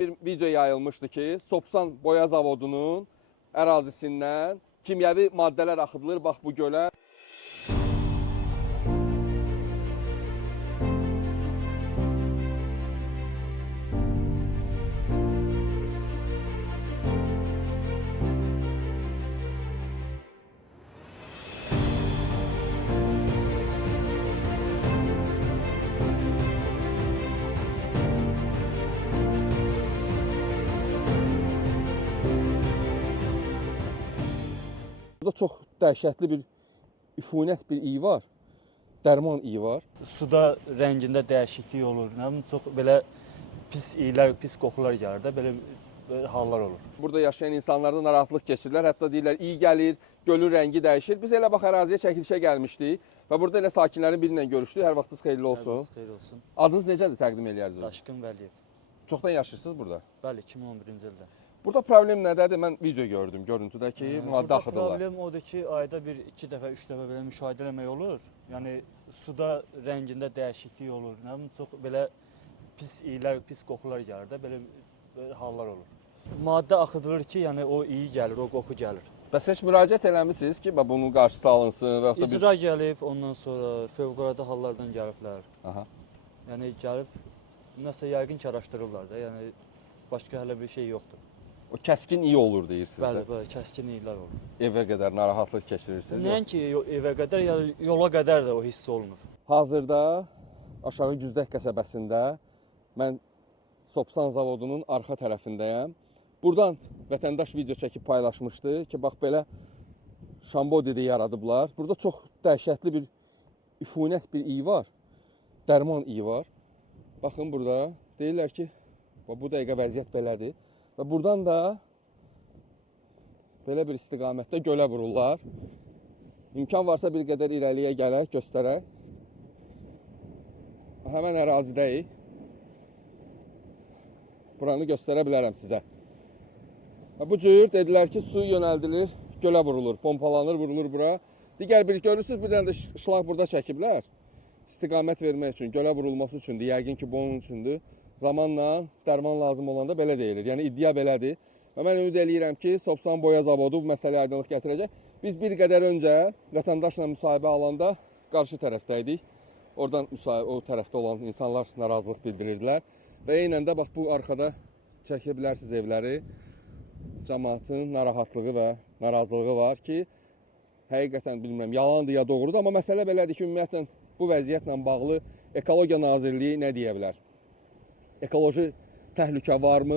Bir video yayılmışdı ki, Sopsan boya zavodunun ərazisindən kimyəvi maddələr axıdılır, bax bu gölə. Burada çox dəhşətli bir üfunət bir iyi var, dərman iyi var. Suda rəngində dəyişiklik olur. Çox belə pis iylər, pis qoxular gəlir də, belə hallar olur. Burada yaşayan insanlarda narahatlıq keçirirlər. Hətta deyirlər, iyi gəlir, gölün rəngi dəyişir. Biz elə bax əraziyə çəkilişə gəlmişdik və burada elə sakinlərin biri ilə görüşdük. Hər vaxtınız xeyirli olsun. Hər vaxtınız xeyirli olsun. Adınız necədir, təqdim eləyərsiniz? Daşqın Vəliyev. Çoxdan yaşayırsınız burada? Bəli, 2011-ci ildə. Burada problem nədədir? Mən video gördüm, görüntüdə ki, maddə axıdırlar. Problem odur ki, ayda bir, 2 dəfə, 3 dəfə belə müşahidə eləmək olur. Yəni suda rəngində dəyişiklik olur. Çox belə pis iylər, pis qoxular gəlir də, belə hallar olur. Maddə axıdılır ki, yəni o iyi gəlir, o qoxu gəlir. Bəs heç müraciət eləmisiniz ki, bunun qarşısı alınsın və ya İcra gəlib, ondan sonra fövqəladə hallardan gəliblər. Aha. Yəni gəlib nəsə yəqin ki, araşdırırlar da, yəni başqa hələ bir şey yoxdur. O kəskin iyi olur deyirsiniz Bəli, də. bəli, kəskin iylər olur. Evə qədər narahatlıq keçirirsiniz. Nəinki evə qədər, yəni yola qədər də o hiss olunur. Hazırda aşağı Güzdək qəsəbəsində mən Sopsan zavodunun arxa tərəfindəyəm. Buradan vətəndaş video çəkib paylaşmışdı ki, bax belə şambodidi yaradıblar. Burada çox dəhşətli bir üfunət bir iyi var, dərman iyi var. Baxın burada deyirlər ki, bu dəqiqə vəziyyət belədir. Və buradan da belə bir istiqamətdə gölə vururlar. İmkan varsa bir qədər irəliyə gələk, göstərək. Həmən ərazidəyik. Buranı göstərə bilərəm sizə. Bu cür dedilər ki, su yönəldilir, gölə vurulur, pompalanır, vurulur bura. Digər bir görürsünüz, bir dənə də şlaq burada çəkiblər. İstiqamət vermək üçün, gölə vurulması üçündür. Yəqin ki, bu onun üçündür. Zamanla dərman lazım olanda belə deyilir. Yəni iddia belədir. Və mən ümid eləyirəm ki, Sopsan boya zavodu bu məsələyə aydınlıq gətirəcək. Biz bir qədər öncə vətəndaşla müsahibə alanda qarşı tərəfdəydik. Oradan o tərəfdə olan insanlar narazılıq bildirirdilər. Və eynən də bax bu arxada çəkə bilərsiniz evləri. Cəmaatın narahatlığı və narazılığı var ki, həqiqətən bilmirəm, yalandır ya doğrudur. Amma məsələ belədir ki, ümumiyyətlə bu vəziyyətlə bağlı Ekologiya Nazirliyi nə deyə bilər? Ekoloji təhlükə varmı?